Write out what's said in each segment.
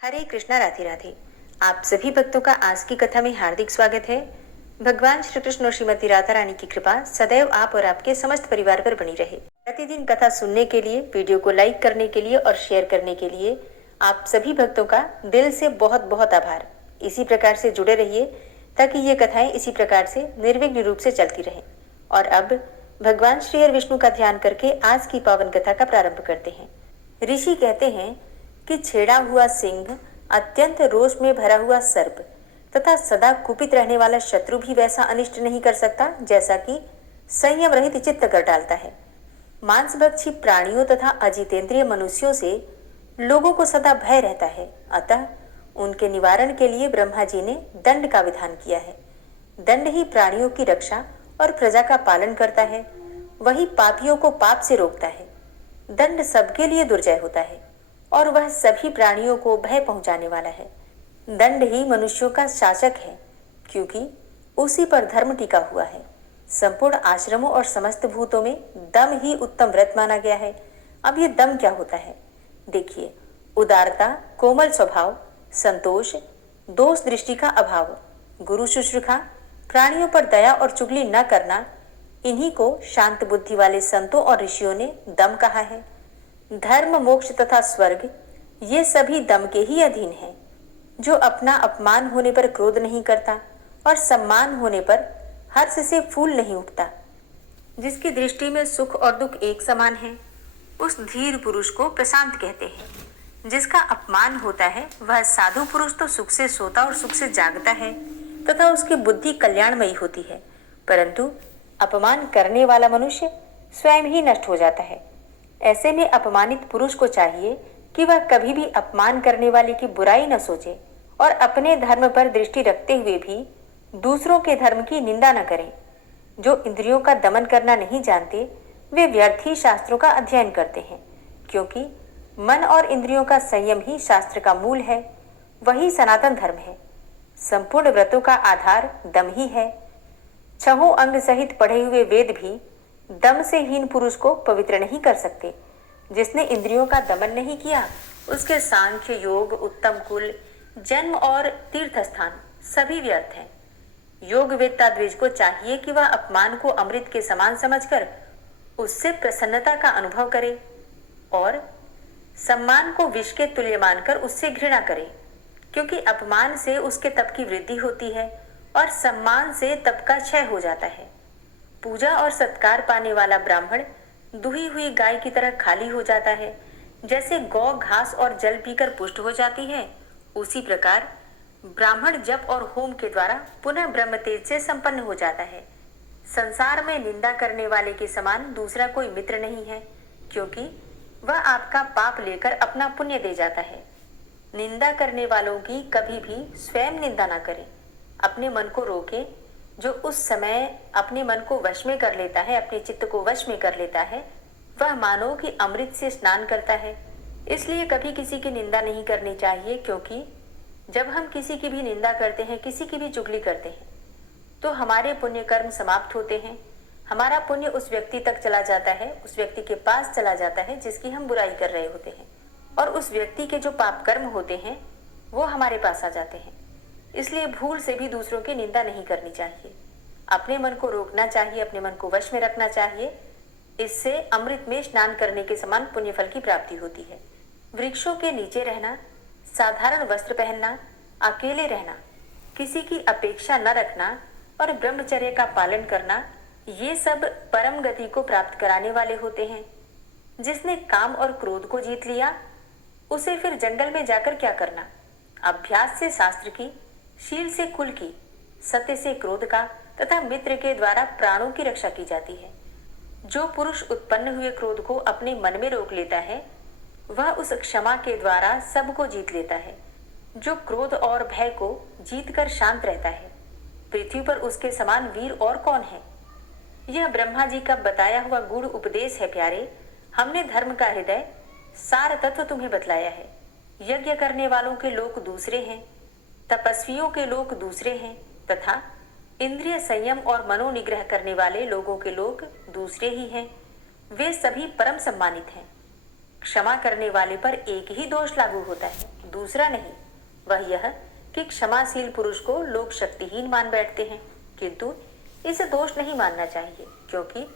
हरे कृष्णा, राधे राधे। आप सभी भक्तों का आज की कथा में हार्दिक स्वागत है। भगवान श्री कृष्ण और श्रीमती राधा रानी की कृपा सदैव आप और आपके समस्त परिवार पर बनी रहे। प्रतिदिन कथा सुनने के लिए, वीडियो को लाइक करने के लिए और शेयर करने के लिए आप सभी भक्तों का दिल से बहुत बहुत आभार। इसी प्रकार से जुड़े रहिए ताकि ये कथाएं इसी प्रकार से निर्विघ्न रूप से चलती रहें। और अब भगवान श्री हरि विष्णु का ध्यान करके आज की पावन कथा का प्रारंभ करते हैं। ऋषि कहते हैं कि छेड़ा हुआ सिंह, अत्यंत रोष में भरा हुआ सर्प तथा सदा कुपित रहने वाला शत्रु भी वैसा अनिष्ट नहीं कर सकता जैसा कि संयम रहित चित्त कर डालता है। मांसभक्षी प्राणियों तथा अजितेंद्रिय मनुष्यों से लोगों को सदा भय रहता है, अतः उनके निवारण के लिए ब्रह्मा जी ने दंड का विधान किया है। दंड ही प्राणियों की रक्षा और प्रजा का पालन करता है, वही पापियों को पाप से रोकता है। दंड सबके लिए दुर्जय होता है और वह सभी प्राणियों को भय पहुंचाने वाला है। दंड ही मनुष्यों का शासक है, क्योंकि उसी पर धर्म टिका हुआ है। संपूर्ण आश्रमों और समस्त भूतों में दम ही उत्तम व्रत माना गया है। अब ये दम क्या होता है? देखिए, उदारता, कोमल स्वभाव, संतोष, दोष दृष्टि का अभाव, गुरु शुश्रूषा, प्राणियों पर दया और चुगली न करना, इन्हीं को शांत बुद्धि वाले संतों और ऋषियों ने दम कहा है। धर्म, मोक्ष तथा स्वर्ग ये सभी दम के ही अधीन हैं। जो अपना अपमान होने पर क्रोध नहीं करता और सम्मान होने पर हर्ष से फूल नहीं उठता, जिसकी दृष्टि में सुख और दुख एक समान है, उस धीर पुरुष को प्रशांत कहते हैं। जिसका अपमान होता है वह साधु पुरुष तो सुख से सोता और सुख से जागता है तथा उसकी बुद्धि कल्याणमयी होती है, परंतु अपमान करने वाला मनुष्य स्वयं ही नष्ट हो जाता है। ऐसे में अपमानित पुरुष को चाहिए कि वह कभी भी अपमान करने वाले की बुराई न सोचे और अपने धर्म पर दृष्टि रखते हुए भी दूसरों के धर्म की निंदा न करें। जो इंद्रियों का दमन करना नहीं जानते वे व्यर्थ ही शास्त्रों का अध्ययन करते हैं, क्योंकि मन और इंद्रियों का संयम ही शास्त्र का मूल है, वही सनातन धर्म है। संपूर्ण व्रतों का आधार दम ही है। छहों अंग सहित पढ़े हुए वेद भी दम से हीन पुरुष को पवित्र नहीं कर सकते। जिसने इंद्रियों का दमन नहीं किया उसके सांख्य, योग, उत्तम कुल, जन्म और तीर्थ स्थान सभी व्यर्थ हैं। योग वेत्ता द्विज को चाहिए कि वह अपमान को अमृत के समान समझकर उससे प्रसन्नता का अनुभव करे और सम्मान को विष के तुल्य मानकर उससे घृणा करे, क्योंकि अपमान से उसके तप की वृद्धि होती है और सम्मान से तप का क्षय हो जाता है। पूजा और सत्कार पाने वाला ब्राह्मण दुही हुई गाय की तरह खाली हो जाता है। जैसे गौ घास और जल पीकर पुष्ट हो जाती है, उसी प्रकार ब्राह्मण जप और होम के द्वारा पुनः ब्रह्म तेज से संपन्न हो जाता है। संसार में निंदा करने वाले के समान दूसरा कोई मित्र नहीं है, क्योंकि वह आपका पाप लेकर अपना पुण्य दे जाता है। निंदा करने वालों की कभी भी स्वयं निंदा ना करें। अपने मन को रोके। जो उस समय अपने मन को वश में कर लेता है, अपने चित्त को वश में कर लेता है, वह मानो कि अमृत से स्नान करता है। इसलिए कभी किसी की निंदा नहीं करनी चाहिए, क्योंकि जब हम किसी की भी निंदा करते हैं, किसी की भी चुगली करते हैं, तो हमारे पुण्य कर्म समाप्त होते हैं। हमारा पुण्य उस व्यक्ति तक चला जाता है, उस व्यक्ति के पास चला जाता है जिसकी हम बुराई कर रहे होते हैं, और उस व्यक्ति के जो पाप कर्म होते हैं वो हमारे पास आ जाते हैं। इसलिए भूल से भी दूसरों की निंदा नहीं करनी चाहिए। अपने मन को रोकना चाहिए, अपने मन को वश में रखना चाहिए। इससे अमृत में स्नान करने के समान पुण्य फल की प्राप्ति होती है। वृक्षों के नीचे रहना, साधारण वस्त्र पहनना, अकेले रहना, किसी की अपेक्षा न रखना और ब्रह्मचर्य का पालन करना, ये सब परम गति को प्राप्त कराने वाले होते हैं। जिसने काम और क्रोध को जीत लिया, उसे फिर जंगल में जाकर क्या करना? अभ्यास से शास्त्र की, शील से कुल की, सत्य से क्रोध का तथा मित्र के द्वारा प्राणों की रक्षा की जाती है। जो पुरुष उत्पन्न हुए क्रोध को अपने मन में रोक लेता है, वह उस क्षमा के द्वारा सबको जीत लेता है। जो क्रोध और भय को जीतकर शांत रहता है, पृथ्वी पर उसके समान वीर और कौन है? यह ब्रह्मा जी का बताया हुआ गूढ़ उपदेश है प्यारे। हमने धर्म का हृदय सार तत्व तुम्हें बतलाया है। यज्ञ करने वालों के लोक दूसरे हैं, तपस्वियों के लोक दूसरे हैं तथा इंद्रिय संयम और मनोनिग्रह करने वाले लोगों के लोक दूसरे ही हैं। वे सभी परम सम्मानित हैं। क्षमा करने वाले पर एक ही दोष लागू होता है, दूसरा नहीं। वह यह कि क्षमाशील पुरुष को लोग शक्तिहीन मान बैठते हैं, किंतु इसे दोष नहीं मानना चाहिए, क्योंकि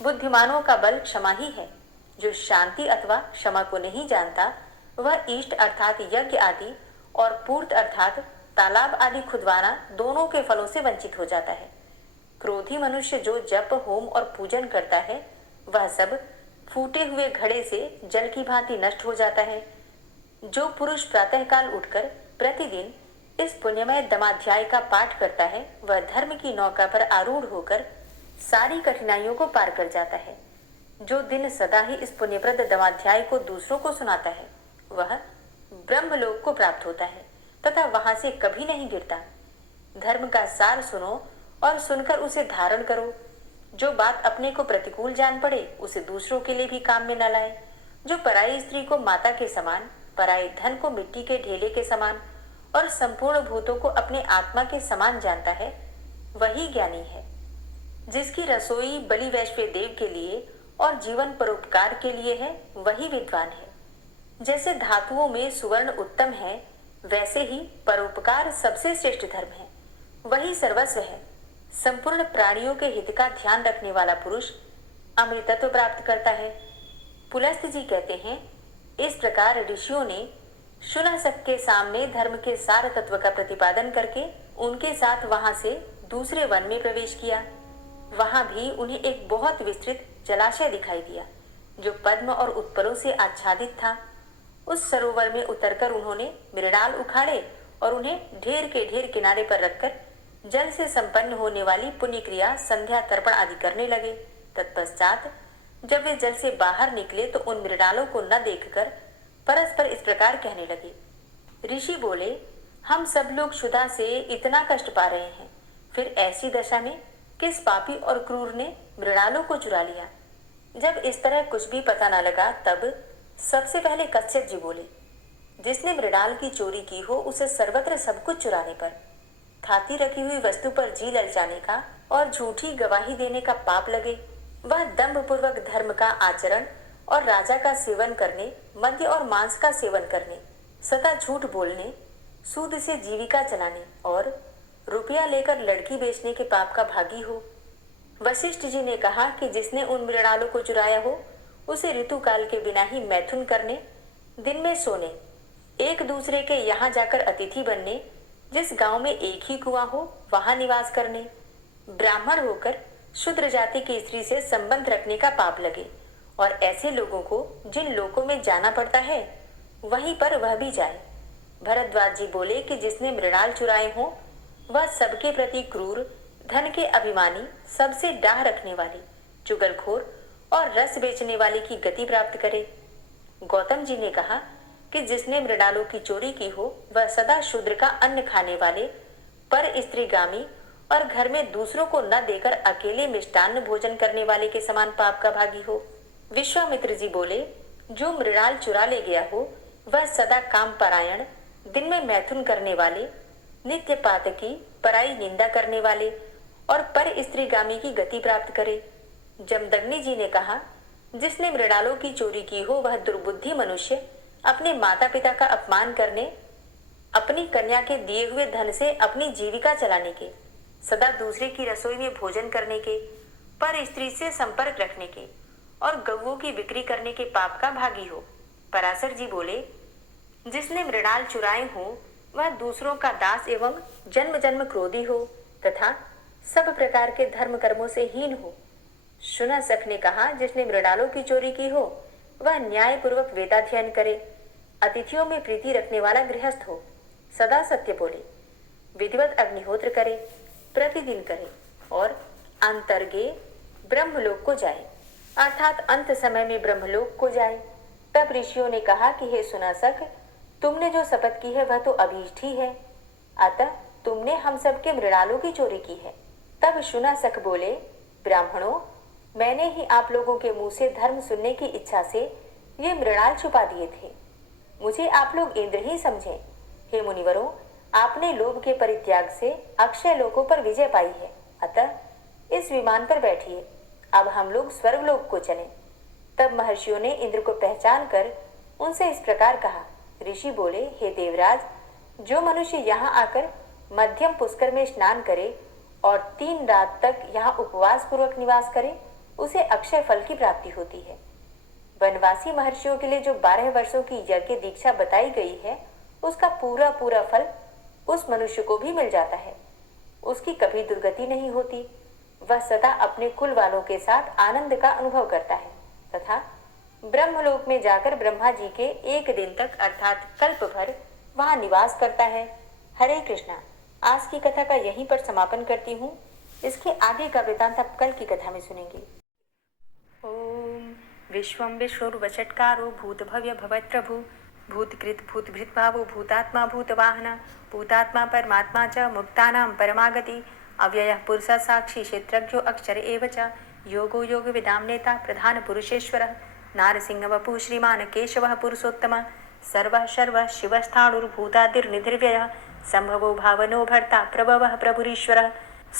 बुद्धिमानों का बल क्षमा ही है। जो शांति अथवा क्षमा को नहीं जानता, वह इष्ट अर्थात यज्ञ आदि और पूर्त अर्थात तालाब आदि खुदवाना दोनों के फलों से वंचित हो जाता है। क्रोधी मनुष्य जो जप, होम और पूजन करता है, वह सब फूटे हुए घड़े से जल की भांति नष्ट हो जाता है। जो पुरुष प्रातःकाल उठकर प्रतिदिन इस पुण्यमय दमाध्याय का पाठ करता है, वह धर्म की नौका पर आरूढ़ होकर सारी कठिनाइयों को पार कर जाता है। जो दिन सदा ही इस पुण्यप्रद दमाध्याय को दूसरों को सुनाता है, वह ब्रह्मलोक को प्राप्त होता है तथा वहां से कभी नहीं गिरता। धर्म का सार सुनो और सुनकर उसे धारण करो। जो बात अपने को प्रतिकूल जान पड़े, उसे दूसरों के लिए भी काम में न लाए। जो पराई स्त्री को माता के समान, पराये धन को मिट्टी के ढेले के समान और संपूर्ण भूतों को अपने आत्मा के समान जानता है, वही ज्ञानी है। जिसकी रसोई बलि वैश्व देव के लिए और जीवन परोपकार के लिए है, वही विद्वान है। जैसे धातुओं में सुवर्ण उत्तम है, वैसे ही परोपकार सबसे श्रेष्ठ धर्म है, वही सर्वस्व है। संपूर्ण प्राणियों के हित का ध्यान रखने वाला पुरुष अमृतत्व प्राप्त करता है। पुलस्त जी कहते हैं, इस प्रकार ऋषियों ने शुनशक के सामने धर्म के सार तत्व का प्रतिपादन करके उनके साथ वहां से दूसरे वन में प्रवेश किया। वहां भी उन्हें एक बहुत विस्तृत जलाशय दिखाई दिया, जो पद्म और उत्पलों से आच्छादित था। उस सरोवर में उतरकर उन्होंने मृणाल उखाड़े और उन्हें ढेर के ढेर किनारे पर रखकर जल से संपन्न होने वाली पुण्य क्रिया, संध्या तर्पण आदि करने लगे। तत्पश्चात जब वे जल से बाहर निकले तो उन मृणालों को न देखकर परस्पर इस प्रकार कहने लगे। ऋषि बोले, हम सब लोग क्षुधा से इतना कष्ट पा रहे हैं, फिर ऐसी दशा में किस पापी और क्रूर ने मृणालों को चुरा लिया। जब इस तरह कुछ भी पता न लगा, तब सबसे पहले कश्यप जी बोले, जिसने मृणाल की चोरी की हो, उसे सर्वत्र सब कुछ चुराने पर, थाती रखी हुई वस्तु पर जी ललचाने का और झूठी गवाही देने का पाप लगे। वह दंभ पूर्वक धर्म का आचरण और राजा का सेवन करने, मद्य और मांस का सेवन करने, सदा झूठ बोलने, सूद से जीविका चलाने और रुपया लेकर लड़की बेचने के पाप का भागी हो। वशिष्ठ जी ने कहा कि जिसने उन मृणालों को चुराया हो, उसे ऋतु काल के बिना ही मैथुन करने, दिन में सोने, एक दूसरे के यहाँ जाकर अतिथि बनने, जिस गांव में एक ही कुआं हो वहां निवास करने, ब्राह्मण होकर शूद्र जाति की स्त्री से संबंध रखने का पाप लगे। और ऐसे लोगों को जिन लोकों में जाना पड़ता है, वहीं पर वह भी जाए। भरद्वाज जी बोले कि जिसने मृणाल चुराए हो, वह सबके प्रति क्रूर, धन के अभिमानी, सबसे डाह रखने वाली, चुगलखोर और रस बेचने वाले की गति प्राप्त करे। गौतम जी ने कहा कि जिसने मृणालों की चोरी की हो, वह सदा शूद्र का अन्न खाने वाले, पर स्त्रीगामी और घर में दूसरों को न देकर अकेले मिष्टान्न भोजन करने वाले के समान पाप का भागी हो। विश्वामित्र जी बोले, जो मृणाल चुरा ले गया हो, वह सदा काम परायण, दिन में मैथुन करने वाले, नित्य पातकी, पराई निंदा करने वाले और पर स्त्रीगामी की गति प्राप्त करे। जमदग्नि जी ने कहा, जिसने मृणालों की चोरी की हो, वह दुर्बुद्धि मनुष्य अपने माता पिता का अपमान करने, अपनी कन्या के दिए हुए धन से अपनी जीविका चलाने के, सदा दूसरे की रसोई में भोजन करने के, पर स्त्री से संपर्क रखने के और गौओं की बिक्री करने के पाप का भागी हो। पराशर जी बोले, जिसने मृणाल चुराए हो, वह दूसरों का दास एवं जन्म जन्म क्रोधी हो तथा सब प्रकार के धर्म कर्मों से हीन हो। शुनशक ने कहा, जिसने मृणालों की चोरी की हो, वह न्याय पूर्वक वेदाध्ययन करे, अतिथियों में प्रीति रखने वाला गृहस्थ हो, सदा सत्य बोले, विधिवत अग्निहोत्र करे, प्रतिदिन करे और अंतर्गे ब्रह्मलोक को जाए, अर्थात अंत समय में ब्रह्मलोक को जाए। तब ऋषियों ने कहा कि हे शुनशक, तुमने जो शपथ की है वह तो अभीष्ट ही है, अतः तुमने हम सबके मृणालों की चोरी की है। तब शुनशक बोले, ब्राह्मणों, मैंने ही आप लोगों के मुंह से धर्म सुनने की इच्छा से ये मृणाल छुपा दिए थे। मुझे आप लोग इंद्र ही समझें। हे मुनिवरों, आपने लोभ के परित्याग से अक्षय लोकों पर विजय पाई है, अतः इस विमान पर बैठिए, अब हम लोग स्वर्गलोक को चलें। तब महर्षियों ने इंद्र को पहचान कर उनसे इस प्रकार कहा। ऋषि बोले, हे देवराज, जो मनुष्य यहाँ आकर मध्यम पुष्कर में स्नान करे और 3 रात तक यहाँ उपवास पूर्वक निवास करे, उसे अक्षय फल की प्राप्ति होती है। वनवासी महर्षियों के लिए जो 12 वर्षों की यज्ञ दीक्षा बताई गई है, उसका पूरा पूरा फल उस मनुष्य को भी मिल जाता है। उसकी कभी दुर्गति नहीं होती। वह सदा अपने कुल वालों के साथ आनंद का अनुभव करता है तथा ब्रह्मलोक में जाकर ब्रह्मा जी के 1 दिन तक अर्थात कल्प भर वहां निवास करता है। हरे कृष्णा। आज की कथा का यहीं पर समापन करती हूँ। इसके आगे का वृतांत आप कल की कथा में सुनेंगे। ओम विश्वं विष्णुर्वषट्कारो भूतभव्य भवत्प्रभु भूतकृत भूतभृत भावो भूतात्मा भूतवाहन भूतात्मा परमात्मा च मुक्तानां परमागति अव्ययः पुरुषः साक्षी क्षेत्रज्ञो अक्षर एव च योगो योग विदां नेता प्रधान पुरुषेश्वरः नारसिंह वपुः श्रीमान् केशवः पुरुषोत्तमः सर्वः शर्वः शिवस्थाणुर्भूतादिर्निधिर्व्ययः संभवो भावनो भर्ता प्रभवः प्रभुरीश्वरः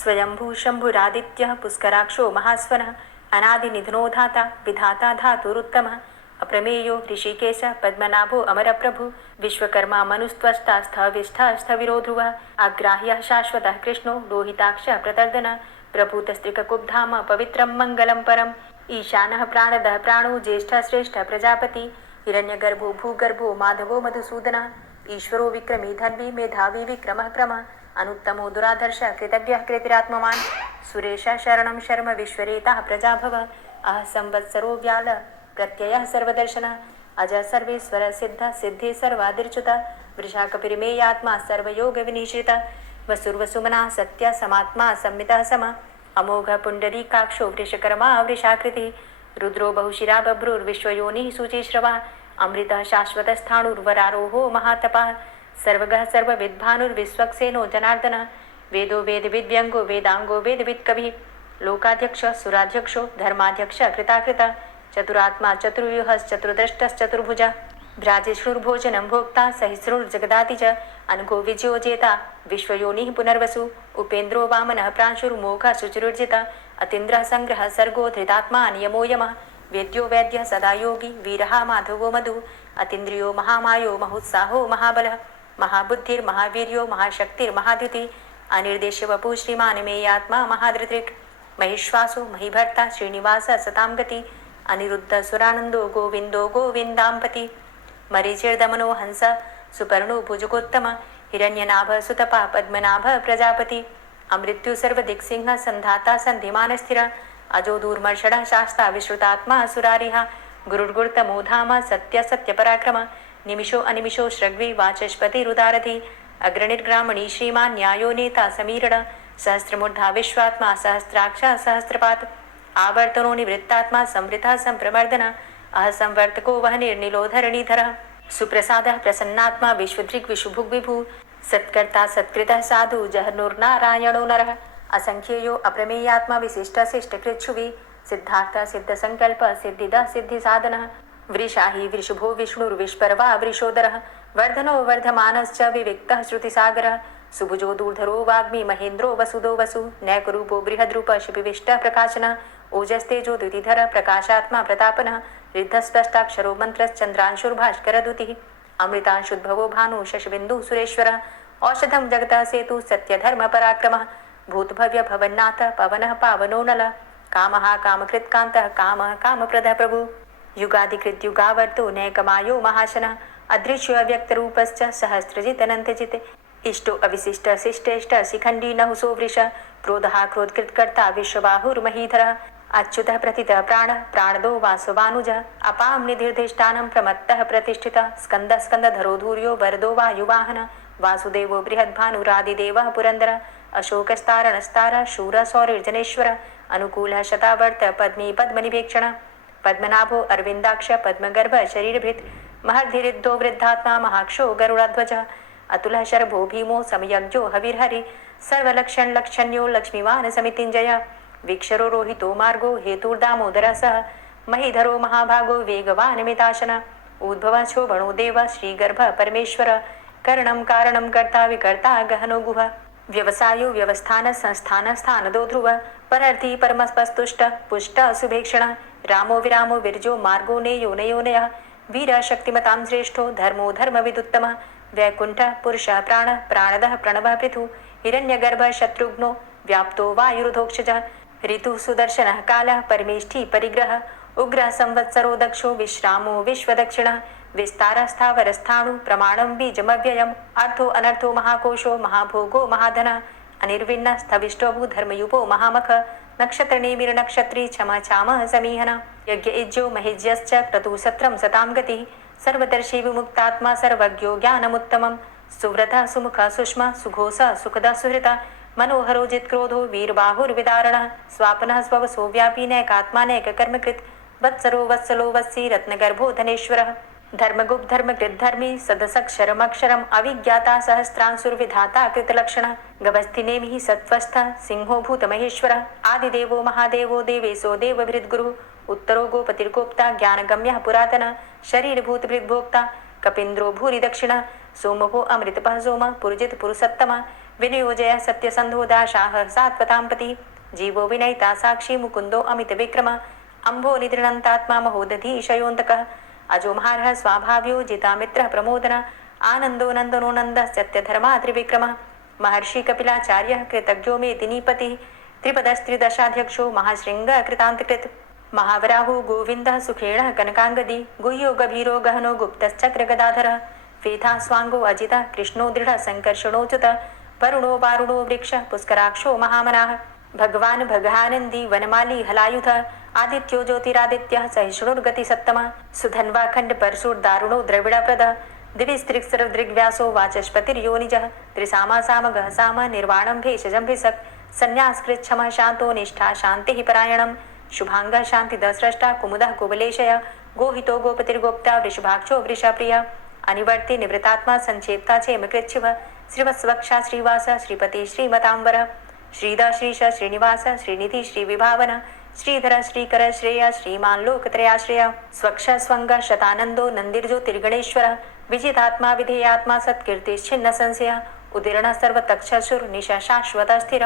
स्वयंभू शंभुरादित्यः पुष्कराक्षो महास्वनः अनादिनिधनो धाता विधाता धातुरुत्तमः अप्रमेयो ऋषिकेश पद्मनाभो अमरप्रभु विश्वकर्मा मनुस्त्वष्टा स्थविष्ठा स्थविरो ध्रुवः अग्राह्यः शाश्वतः कृष्णो लोहिताक्षः प्रतर्दनः प्रभूतस्त्रिककुब्धाम पवित्रं मङ्गलं परम् ईशानः प्राणदः प्राणो ज्येष्ठः श्रेष्ठः प्रजापति हिरण्यगर्भो भूगर्भो माधवो मधुसूदनः ईश्वरो विक्रमी धन्वी मेधावी विक्रमः क्रमः अनुत्तमो दुराधर्षः कृतव्यः कृतिरात्मवान् सुरेशः शरणं शर्म विश्वरेताः प्रजाभवः अह संवत्सरो व्याल प्रत्ययः सर्वदर्शनः अजः सर्वेश्वर सिद्ध सिद्धे सर्वादिर्च्युतः वृषाकपिर्मेयात्मा सर्वयोग विनिश्रितः वसुर्वसुमनः सत्य समात्मा संमितः समः अमोघ पुण्डरीकाक्षो वृषकर्मा वृषाकृतिः रुद्रो बहुशिरा बभ्रुर्विश्वयोनिः शुचिश्रवः अमृतः शाश्वतस्थाणुर्वरारोहो महातपः सर्वगः सर्वविद्भानुर्विश्वक्सेनो जनार्दनः वेदो वेदविद्व्यङ्गो वेदाङ्गो वेदवित्कविः लोकाध्यक्षः सुराध्यक्षो धर्माध्यक्षः कृताकृतः चतुरात्मा चतुर्व्यूहश्चतुर्द्रष्टश्चतुर्भुजः भ्राजिष्णुर्भोजनं भोक्ता सहिष्णुर्जगदाति च अनघो विजयो जेता विश्वयोनिः पुनर्वसु उपेन्द्रो वामनः प्रांशुर्मोघः शुचिरुर्जितः अतीन्द्रः संग्रहः सर्गो धृतात्मा नियमो यमः वेद्यो वैद्यः सदा योगी वीरः माधवो मधु अतीन्द्रियो महामायो महोत्साहो महाबलः महाबुद्धिर्महावीर्यो महाशक्तिर्महाद्युतिः अनिर्देश्य वपुः श्रीमान् मेयात्मा महाधृतिर् महिश्वासो महीभर्ता श्रीनिवासः सतां गति अनिरुद्ध सुरानंदो गोविंदो गोविंदांपति मरीचिर्दमनो हंस सुपर्णो भुजगोत्तम हिरण्यनाभ सुतपा पद्मनाभ प्रजापति अमृत्यु सर्वदिक्सिंह संधाता संधिमान स्थिर अजो दूर्मर्षण शास्ता विश्रुतात्मा सुरारिहा गुरुर्गुर्तमो धाम सत्य सत्य पराक्रम निमिषो अनिमिषो श्रग्वी वाचस्पति रुदारधि अग्रणिर्ग्रामणी श्रीमान न्यायो नेता समीरण सहस्रमूर्धा विश्वात्मा सहस्राक्षा सहस्रपात आवर्तनो निवृत्तात्मा संवृता संप्रमर्दन अह संवर्तको वह निर्निलोधरणीधर सुप्रसादः प्रसन्नात्मा विश्वदृक् विशुभुग् विभु सत्कर्ता सत्कृतः साधु जहनुर्नारायणो नरः असंख्येयो अप्रमेयात्मा विशिष्ट शिष्टकृच्छुवि सिद्धार्थ सिद्ध संकल्प सिद्धिदः सिद्धि साधनः वृषाहि वृषभो विष्णुर्विष्पर्वा वृषोदरः वर्धनो वर्धमानश्च विविक्तः श्रुतिसागरः सुभुजो दूर्धरो वाग्मी महेन्द्रो वसुदो वसु नैकरूपो बृहद्रूप शिपिविष्टः प्रकाशनः ओजस्तेजो द्युतिधर प्रकाशात्मा प्रतापनः रिद्धस्पष्टाक्षरो मन्त्रश्चन्द्रांशुर्भास्करदुतिः अमृतांशुद्भवो भानु शशबिन्दुः सुरेश्वरः औषधं जगतः सेतु सत्यधर्म पराक्रमः भूतभव्य भवन्नाथ पवनः पावनो नलः कामः कामकृत्कान्तः कामः कामप्रदः प्रभु युगाधिकृत युगावर्तो नैकमायो महाशनः अदृश्यो अव्यक्तरूपश्च सहस्रजित् अनन्तजित् इष्टो अविशिष्ट शिष्टेष्ट शिखण्डी नहुसो वृष क्रोधः क्रोधकृत्कर्ता विश्वबाहुर्महीधरः अच्युतः प्रतितः प्राणः प्राणदो वासवानुजः अपां निधिर्धिष्ठानं प्रमत्तः प्रतिष्ठितः स्कन्दः स्कन्दधरो धूर्यो वरदो वायुवाहनः वासुदेवो बृहद्भानुरादिदेवः पुरन्दरः अशोकस्तारणस्तारः शूरः सौरिर्जनेश्वरः अनुकूलः शतावर्त पद्मी पद्मनिवेक्षणः पद्मनाभो अरविन्दाक्ष पद्मगर्भ शरीरभृत् महद्धिरिद्धो वृद्धात्मा महाक्षो गरुडध्वजः अतुलः शर्भो भीमो समयज्ञो हविर्हरि सर्वलक्षणलक्षण्यो लक्ष्मीवान् समितिञ्जय वीक्षरो रोहितो मार्गो हेतुर्दामोदरः सः महीधरो महाभागो वेगवान् मिताशन उद्भवः शोभणो देव श्रीगर्भ परमेश्वर करणं कारणं कर्ता विकर्ता गहनो गुह व्यवसायो व्यवस्थान संस्थान स्थानदो ध्रुव परर्थी परमस्पस्तुष्ट पुष्ट सुभेक्षण रामो विरामो विरजो मार्गो नेयो नयोनयः वीरः शक्तिमतां श्रेष्ठो धर्मो धर्मविदुत्तमः वैकुण्ठः पुरुषः प्राणः प्राणदः प्रणवः पृथु हिरण्यगर्भः शत्रुघ्नो व्याप्तो वायुरुधोक्षजः ऋतुः सुदर्शनः कालः परमेष्ठी परिग्रहः उग्रः संवत्सरो दक्षो विश्रामो विश्वदक्षिणः विस्तारस्थावरस्थाणु प्रमाणं बीजमव्ययम् अर्थो अनर्थो महाकोशो महाभोगो महाधनः अनिर्विण्णः स्थविष्टोभू धर्मयुपो महामख नक्षत्रनेमिर्नक्षत्री क्षमा चामः समीहन यज्ञ इज्जो महिज्यश्च क्रतु सत्रं सतां गतिः सर्वदर्शी विमुक्तात्मा सर्वज्ञो ज्ञानमुत्तमं सुव्रतः सुमुखः सुष्मा सुघोषः सुखदः सुहृतः मनोहरो जित्क्रोधो वीरबाहुर्विदारणः स्वापनः स्ववसो व्यापी नैकात्मानैककर्मकृत् वत्सरो वत्सलो वत्सी रत्नगर्भो धनेश्वरः धर्मगुप्त धर्मकृत धर्मी सदसक्षरमक्षरम अविज्ञाता सहस्रांसुर्विधाता कृतलक्षण गभस्थिनेमिः सत्वस्थः सिंहो भूतमहेश्वर आदिदेवो महादेवो देवेशो देवभृद्गुरुः उत्तरो गोपतिर्गोप्ता ज्ञानगम्यः पुरातन शरीरभूतभृद्भोक्ता कपीन्द्रो भूरि दक्षिण सोमभो अमृतपः सोम पुरुजित पुरुषोत्तम विनियोजय सत्यसन्धो दाशाः सात्वतां जीवो विनयिता साक्षी मुकुन्दो अमित विक्रम अम्भो निद्रणन्तात्मा महोदधीशयोऽन्तकः अजोमहारः स्वाभाव्यो जितामित्रः प्रमोदन आनन्दो नन्दनो नन्दः सत्यधर्मा त्रिविक्रमः महर्षि कपिलाचार्यः कृतज्ञो मेदिनीपतिः त्रिपदस्त्रिदशाध्यक्षो महाशृङ्गः कृतान्तकृत् महावराहो गोविन्दः सुखेणः कनकाङ्गदी गुह्यो गभीरो गहनो गुप्तश्चक्रगदाधरः वेथा स्वाङ्गो अजितः कृष्णो दृढः सङ्कर्षणोच्युतः वरुणो वारुणो वृक्षः पुष्कराक्षो महामनाः भगवान् भगानन्दी वनमाली हलायुधः आदित्यो ज्योतिरादित्यः सहिष्णुर्गतिसत्तमः सुधन्वा खण्डपरशुर्दारुणो द्रविडप्रदः दिविस्त्रिक्सरदृग्व्यासो वाचस्पतिर्योनिजः त्रिसामा सामगः साम निर्वाणं भेषजं भिषक् संन्यासकृच्छमः शान्तो निष्ठा शान्तिः परायणं शुभाङ्गः शान्तिदस्रष्टा कुमुदः कुबलेशय गोहितो गोपतिर्गोप्ता वृषभाक्षो वृषप्रियः अनिवर्ति निवृतात्मा संक्षेप्ता क्षेमकृच्छिवः श्रीवत्सवक्षा श्रीवास श्रीपति श्रीमताम्बर श्रीदा श्रीश श्रीनिवास श्रीनिधि श्रीविभावन श्रीधर श्रीकर श्रेय श्रीमान लोकत्रयाश्रय स्वक्ष स्वंग शतानंदो नंदिर्ज्योतिर्गणेश्वर विजितात्मा विधेयात्मा सत्कीर्तिश्छिन्न संशय उदीर्ण सर्वतक्षसुर निशा शाश्वत स्थिर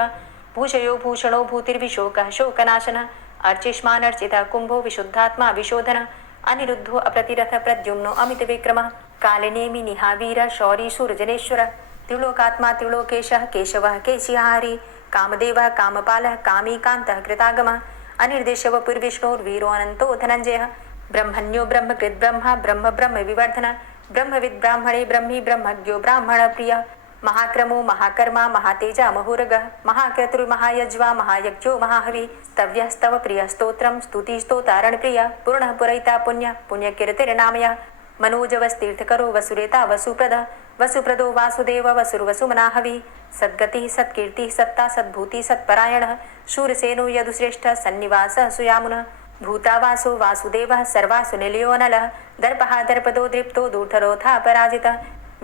भूषयो भूषणो भूतिर्विशोक शोकनाशन अर्चिष्मान अर्चित कुंभो विशुद्धात्मा विशोधन अनिरुद्धो अप्रतिरथ प्रद्युम्नो अमित विक्रम कालिनेमि निहावीर शौरी सूर्जनेश्वर त्रिलोकात्मा त्रिलोकेशः केशवः केशिहारी कामदेवः कामपालः कामीकान्तः कृतागमः अनिर्देशवपुर्विष्णोर्वीरो अनन्तो धनञ्जयः ब्रह्मण्यो ब्रह्मकृत् ब्रह्मा ब्रह्म ब्रह्म विवर्धन ब्रह्मविद् ब्राह्मणे ब्रह्मी ब्रह्मज्ञो ब्राह्मणप्रियः महाक्रमो महाकर्मा महातेजा महोरगः महाक्रतुर्महायज्वा महायज्ञो महाहवि स्तव्यस्तव प्रियः स्तोत्रं स्तुतिस्तोतारणप्रियः पूर्णः पुरैता पुण्यः पुण्यकीर्तिर्नामयः मनोजवस्तीर्थकरो वसुरेता वसुप्रदः वसुप्रदो वासुदेव वसुर्वसुमनाहवि सद्गतिः सत्कीर्तिः सत्ता सद्भूति सत्परायणः शूरसेनो यदुश्रेष्ठः सन्निवासः सुयामुनः भूतावासो वासुदेवः सर्वासु निलयोनलः दर्पः दर्पदो दृप्तो दूर्धरोथा पराजितः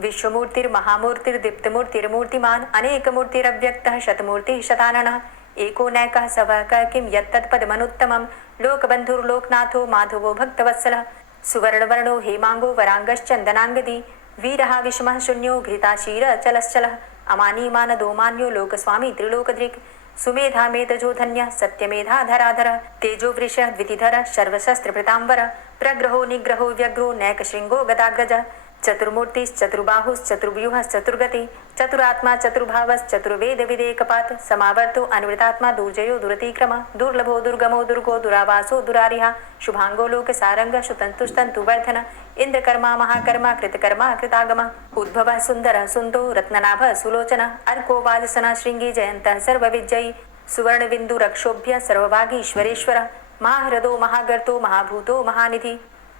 विश्वमूर्तिर्महामूर्तिर्दीप्तमूर्तिर्मूर्तिमान् अनेकमूर्तिरव्यक्तः शतमूर्तिः शताननः एको नैकः सवः किं यत्तत्पदमनुत्तमं लोकबन्धुर्लोकनाथो माधवो भक्तवत्सलः सुवर्णवर्णो हेमांगो वरांगश्चन्दनांगदी वीरः विषमः शून्यो घृताशीर चलश्चलः अमानी मानदो मान्यो लोकस्वामी त्रिलोकदृक् सुमेधा मेधजो धन्यः सत्यमेधाधराधरः तेजो वृषः द्वितिधरः सर्वशस्त्रभृताम्बरः प्रग्रहो निग्रहो व्यग्रो नैकशृङ्गो गदाग्रजः चतुर्मूर्तिश्चतुर्बाहुश्चतुर्व्यूहश्चतुर्गति चतुरात्मा चतुर्भावश्चतुर्वेद विदेकपात समावर्तो अनिवृतात्मा दुर्जयो दुरतिक्रम दुर्लभो दुर्गमो दुर्गो दुरावासो दुरारिहा शुभांगो लोकसारंग शुतन्तुस्तन्तुवर्धन इंद्रकर्मा महाकर्मा कृतकर्मा कृतागम उद्भवः सुन्दरः सुन्दो रत्ननाभः सुलोचनः अर्को वाजसनः शृङ्गी जयन्तः सर्वविजयी सुवर्णबिन्दुरक्षोभ्य सर्वभागीश्वरेश्वरः महाहृदो महागर्तो महाभूतो महानिधि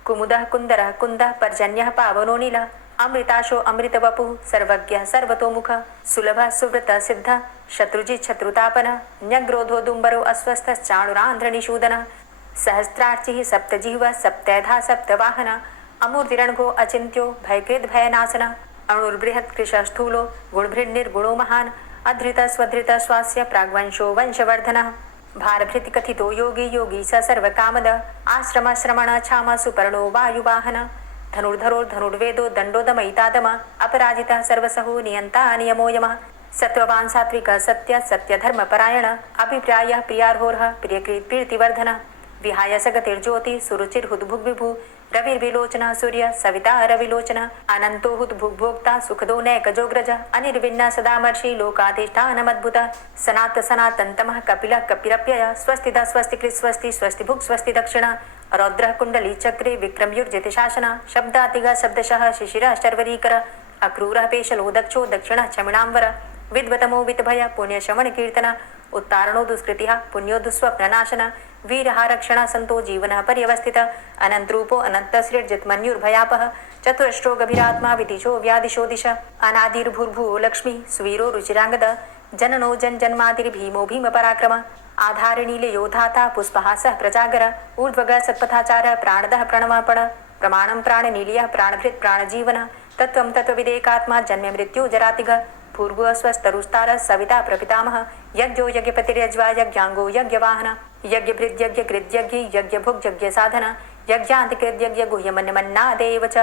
कुमुदः कुन्दरः कुन्दः पर्जन्यः पावनो नीलः अमृताशो अमृतवपुः सर्वज्ञः सर्वतोमुखः सुलभः सुव्रतः सिद्धः शत्रुजित् शत्रुतापनः न्यग्रोधो दुम्बरो अस्वस्थश्चाणुरान्ध्रनिषूदनः सहस्रार्चिः सप्तजिह्वः सप्तैधा सप्तवाहनः अमूर्तिरणघो अचिन्त्यो भयकृद् भयनाशनः अणुर्बृहत्कृशः स्थूलो गुणभृन्निर्गुणो महान् अधृतः स्वधृतः स्वास्य प्राग्वंशो वंशवर्धनः भारभृति कथितो योगी योगी स सर्वकामद आश्रम श्रमण क्षाम सुपर्णो वायुवाहन धनुर्धरो धनुर्वेदो दंडो दमयितादम अपराजितः सर्वसहो नियंता नियमो यमः सत्ववान् सात्विकः सत्य सत्यधर्मपरायण अभिप्रायः प्रियार्होरः प्रियकृत् प्रीतिवर्धनः विहाय सगतिर्ज्योति सुरुचिर्हुद्भुग्विभु रविर्विलोचनः सूर्य सविता रविलोचनः अनंतो हुद्भुग्भोक्ता सुखदो नैकजोग्रज अनिर्विण्ण सदामर्षि लोकाधिष्ठानमद्भुतः सनात सनातन्तमः कपिलः कपिरप्यय स्वस्तिदा स्वस्तिकृत् स्वस्ति स्वस्तिभुक् स्वस्ति दक्षिण रौद्रः कुण्डली चक्रे विक्रमयुर्जितशासन शब्दातिग शब्दशः शिशिरः शर्वरीकर अक्रूरः पेशलो दक्षो दक्षिणः क्षमिणाम्बर विद्वतमो वितभय पुण्यशमन कीर्तन उत्तारणो दुष्कृतिः पुण्यो दुःस्वप्ननाशन वीरहारक्षण संतो जीवनः पर्यवस्थित अनन्तरूपो अनन्तश्रीर्जितमन्युर्भयापः चतुरश्रो गभीरात्मा विदिशो व्यादिशो दिश अनादिर्भूर्भुवो लक्ष्मी सुवीरो रुचिरांगद जननो जन्मादिर्भीमो भीम पराक्रम आधारणीले योधाता पुष्पहासः प्रजागर ऊर्ध्वग सत्पथाचार प्राणदः प्रणवपण प्रमाणं प्राणनीलियः प्राणभृत् प्राणजीवन तत्त्वं तत्त्वविदेकात्मा जन्म मृत्यु जरातिग पूर्वस्वस्तरुस्तार सविता प्रपितामह यज्ञो यज्ञपतिर्यज्वा यज्ञांगो यज्ञवाहन यज्ञभृद्यज्ञकृद्यज्ञ यज्ञभुग्यज्ञ साधन यज्ञान्तिकृद्यज्ञ गुह्यमन्यमन्नादेव च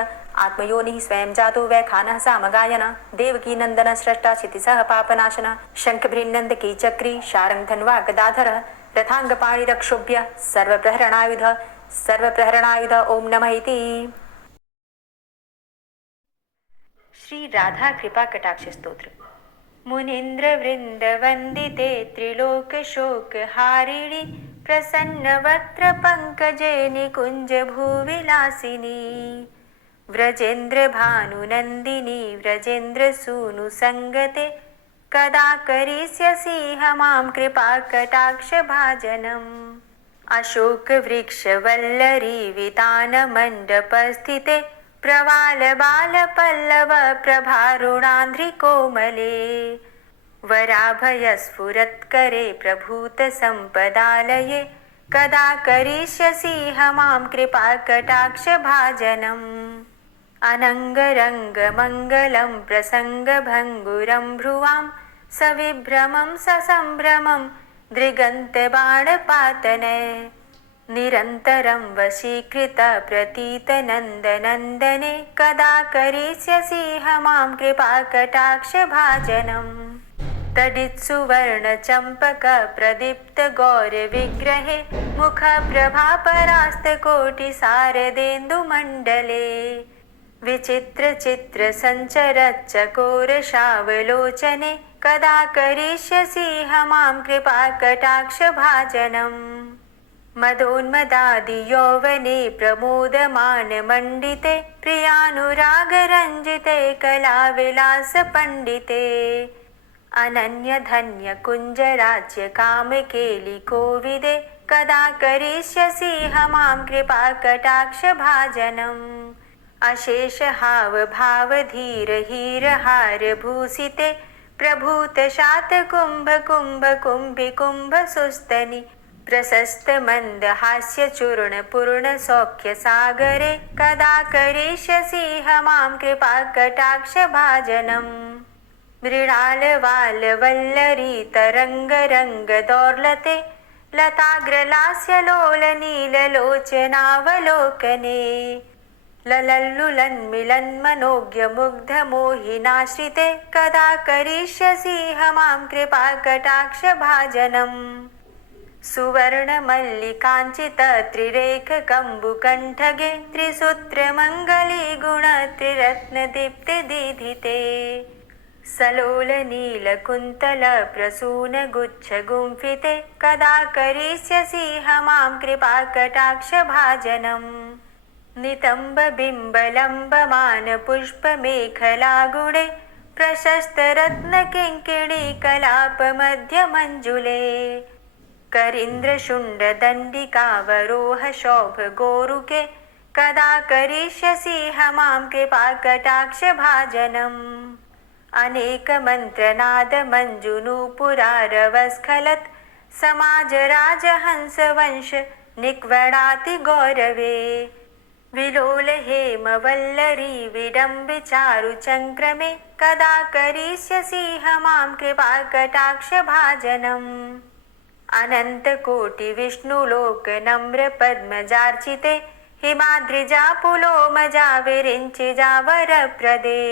आत्मयोनिः स्वयं जातो वैखानः सामगायन देवकी नन्दन स्रष्टा क्षितिसः पापनाशन शङ्खभृन्नन्दकी चक्री शारङ्गधन्वा गदाधर रथाङ्गपाणिरक्षोभ्य सर्वप्रहरणायुध ओम नमः इति। श्री राधा कृपा कटाक्ष स्तोत्र। मुनीन्द्र वृंद वंदिते त्रिलोक शोक हारिणी प्रसन्न वक्त्र पंकजे निकुंज भूविलासिनी व्रजेन्द्र भानुनंदिनी व्रजेन्द्र सूनु संगते कदा करिष्यसि मां कृपा कटाक्ष भाजनम् अशोक वृक्ष वल्लरी वितान मंडप स्थिते प्रवाल बाल पल्लव प्रभारुणांध्रि कोमले वराभय स्फुरत्करे प्रभूत संपदालये कदा करिष्यसि मां कृपा कटाक्ष भाजनम् अनंगरंग मंगलं प्रसंग भंगुरं भ्रुवां सविभ्रमं ससंभ्रमं दृगन्त बाणपातने निरन्तरं वशीकृत प्रतीत नन्दनन्दने कदा करिष्यसि मां कृपा कटाक्ष भाजनम् तडित्सुवर्ण चम्पक प्रदीप्त गौर विग्रहे मुख प्रभा परास्त कोटि शारदेन्दुमण्डले विचित्र चित्र संचर चकोर शावलोचने कदा करिष्यसि मां कृपा कटाक्ष भाजनम् मदोन्मदादि यौवने प्रमोदमान मंडिते प्रियानुराग रंजिते कला विलास पंडिते अनन्य धन्य कुंज राज्य काम केलि कोविदे कदा करिष्यसि मां कृपा कटाक्ष भाजनम् अशेष हाव भाव धीर हीर हार भूषिते प्रभूत शात कुंभ कुंभ कुंभि कुंभ सुस्तनि प्रशस्त मंद हास्य चूर्ण पूर्ण सौख्य सागरे कदा करिष्यसि मां कृपा कटाक्ष भाजनम् मृणाल वाल वल्लरी तरंग रंग दौर्लते लताग्रलास्य लोल नील लोचनावलोकने ललल्लुलन्मिलन्मनोज्ञ मुग्ध मोहिनाश्रिते कदा करिष्यसि मां कृपा कटाक्ष भाजनम् सुवर्ण मल्लिकाञ्चित त्रिरेख कम्बुकण्ठगे त्रिसूत्र मंगली गुण त्रिरत्न दीप्ति दीधिते सलोल नील कुन्तल प्रसून गुच्छ गुंफिते कदा करिष्यसि मां कृपा कटाक्ष भाजनम् नितंब बिंब लंबमान पुष्प मेखला गुणे प्रशस्त रत्न किंकिणी कलाप मध्य मंजुले करीन्द्र शुंड दंडिकावरोह शोभ गोरुके कदा करिष्यसि मां कृपा कटाक्ष भाजनम् अनेक मंत्रनाद मंजुनूपुरारवस्खलत् समाज राजहंस वंश निक्वणाति गौरवे विलोल हेम वल्लरी विडम्बि चारु चंक्रमे कदा करिष्यसि मां कृपा कटाक्ष भाजनम् अनंत कोटि विष्णुलोक नम्र पद्मजार्चिते हिमाद्रिजा पुलोमजा विरिञ्चिजा वरप्रदे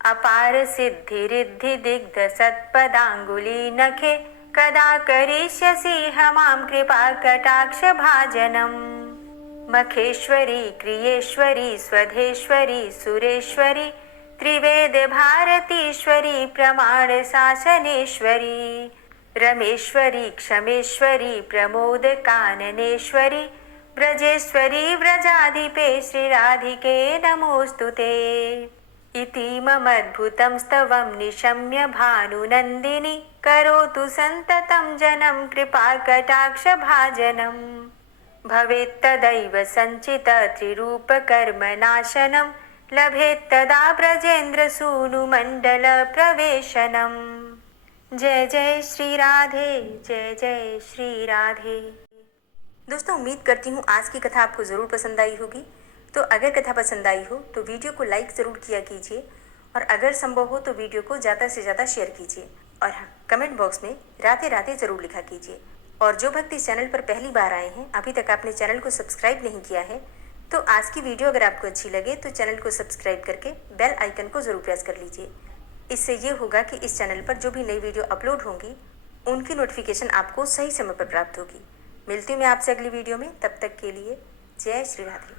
अपार सिद्धि रिद्धि दिग्ध सत्पदांगुली नखे कदा करिष्यसि मां कृपाकटाक्षभाजनम् मखेश्वरी क्रियेश्वरी स्वधेश्वरी सुरेश्वरी त्रिवेदभारतीश्वरी प्रमाणशासनेश्वरी रमेश्वरी क्षमेश्वरी प्रमोदकाननेश्वरी व्रजेश्वरी व्रजाधिपे श्रीराधिके नमोऽस्तुते इतीममद्भुतं स्तवं निशम्य भानुनन्दिनी करोतु सन्ततं जनं कृपाकटाक्षभाजनम् भवेत्तदैव सञ्चित त्रिरूपकर्मनाशनं लभेत्तदा ब्रजेन्द्रसूनुमण्डलप्रवेशनम् जय जय श्री राधे, जय जय श्री राधे। दोस्तों, उम्मीद करती हूँ आज की कथा आपको ज़रूर पसंद आई होगी। तो अगर कथा पसंद आई हो तो वीडियो को लाइक ज़रूर किया कीजिए और अगर संभव हो तो वीडियो को ज़्यादा से ज़्यादा शेयर कीजिए और हाँ, कमेंट बॉक्स में राधे राधे ज़रूर लिखा कीजिए। और जो भक्त इस चैनल पर पहली बार आए हैं, अभी तक आपने चैनल को सब्सक्राइब नहीं किया है, तो आज की वीडियो अगर आपको अच्छी लगे तो चैनल को सब्सक्राइब करके बेल आइकन को ज़रूर प्रेस कर लीजिए। इससे ये होगा कि इस चैनल पर जो भी नई वीडियो अपलोड होंगी उनकी नोटिफिकेशन आपको सही समय पर प्राप्त होगी। मिलती हूँ मैं आपसे अगली वीडियो में, तब तक के लिए जय श्री राधे।